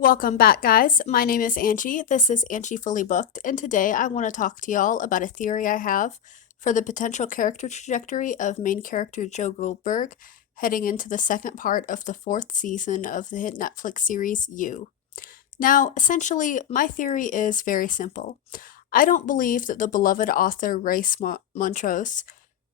Welcome back, guys. My name is Angie. This is Angie Fully Booked, and today I want to talk to y'all about a theory I have for the potential character trajectory of main character Joe Goldberg heading into the second part of the fourth season of the hit Netflix series You. Now, essentially, my theory is very simple. I don't believe that the beloved author Race Montrose,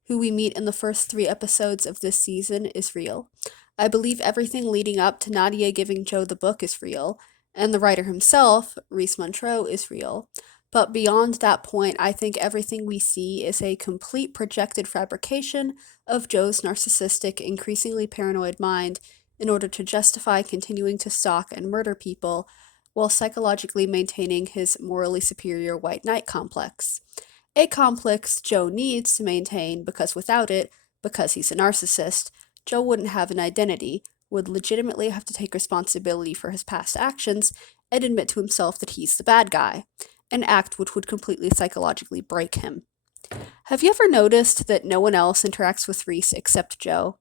who we meet in the first 3 episodes of this season, is real. I believe everything leading up to Nadia giving Joe the book is real, and the writer himself, Reese Montrose, is real. But beyond that point, I think everything we see is a complete projected fabrication of Joe's narcissistic, increasingly paranoid mind in order to justify continuing to stalk and murder people while psychologically maintaining his morally superior white knight complex. A complex Joe needs to maintain because without it, because he's a narcissist, Joe wouldn't have an identity, would legitimately have to take responsibility for his past actions, and admit to himself that he's the bad guy, an act which would completely psychologically break him. Have you ever noticed that no one else interacts with Reese except Joe?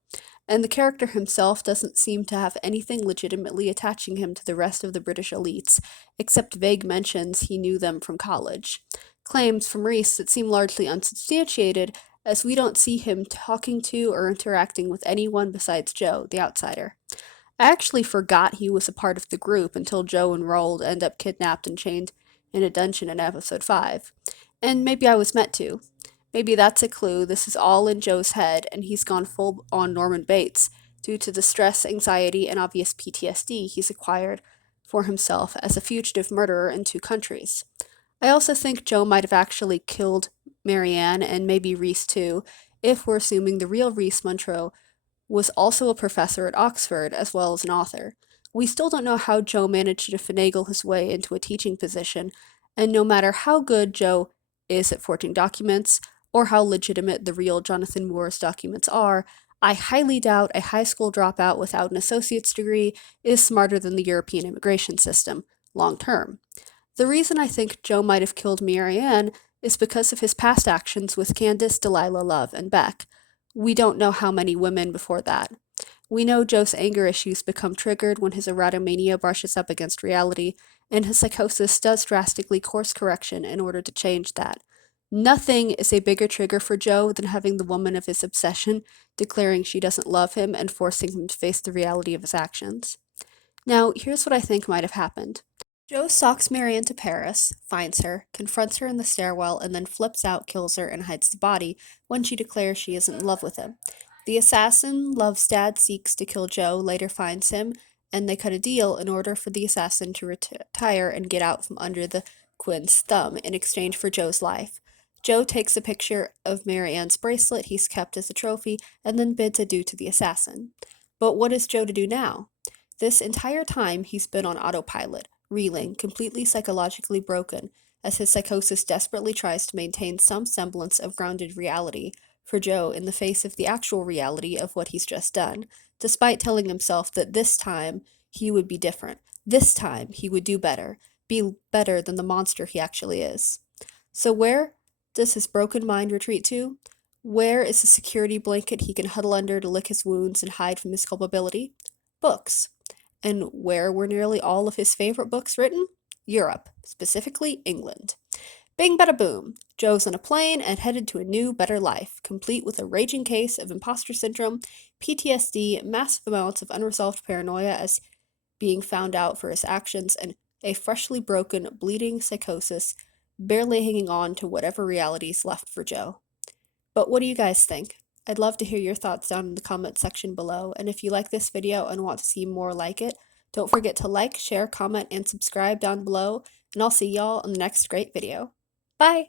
And the character himself doesn't seem to have anything legitimately attaching him to the rest of the British elites, except vague mentions he knew them from college. Claims from Reese that seem largely unsubstantiated, as we don't see him talking to or interacting with anyone besides Joe, the outsider. I actually forgot he was a part of the group until Joe and Roald end up kidnapped and chained in a dungeon in episode 5. And maybe I was meant to. Maybe that's a clue this is all in Joe's head and he's gone full on Norman Bates due to the stress, anxiety, and obvious PTSD he's acquired for himself as a fugitive murderer in 2 countries. I also think Joe might have actually killed Marianne and maybe Reese too, if we're assuming the real Reese Montrose was also a professor at Oxford as well as an author. We still don't know how Joe managed to finagle his way into a teaching position, and no matter how good Joe is at forging documents, or how legitimate the real Jonathan Moore's documents are, I highly doubt a high school dropout without an associate's degree is smarter than the European immigration system, long term. The reason I think Joe might have killed Marianne is because of his past actions with Candace, Delilah, Love, and Beck. We don't know how many women before that. We know Joe's anger issues become triggered when his erotomania brushes up against reality, and his psychosis does drastically course correction in order to change that. Nothing is a bigger trigger for Joe than having the woman of his obsession declaring she doesn't love him and forcing him to face the reality of his actions. Now, here's what I think might have happened. Joe stalks Marianne to Paris, finds her, confronts her in the stairwell, and then flips out, kills her, and hides the body when she declares she isn't in love with him. The assassin Love's dad seeks to kill Joe, later finds him, and they cut a deal in order for the assassin to retire and get out from under the Quin's thumb in exchange for Joe's life. Joe takes a picture of Marianne's bracelet he's kept as a trophy and then bids adieu to the assassin. But what is Joe to do now? This entire time he's been on autopilot, reeling, completely psychologically broken, as his psychosis desperately tries to maintain some semblance of grounded reality for Joe in the face of the actual reality of what he's just done, despite telling himself that this time he would be different. This time he would do better, be better than the monster he actually is. So where does his broken mind retreat to? Where is the security blanket he can huddle under to lick his wounds and hide from his culpability? Books. And where were nearly all of his favorite books written? Europe, specifically England. Bing bada boom. Joe's on a plane and headed to a new, better life, complete with a raging case of imposter syndrome, PTSD, massive amounts of unresolved paranoia as being found out for his actions, and a freshly broken, bleeding psychosis, barely hanging on to whatever reality's left for Joe. But what do you guys think? I'd love to hear your thoughts down in the comment section below, and if you like this video and want to see more like it, don't forget to like, share, comment, and subscribe down below, and I'll see y'all in the next great video. Bye!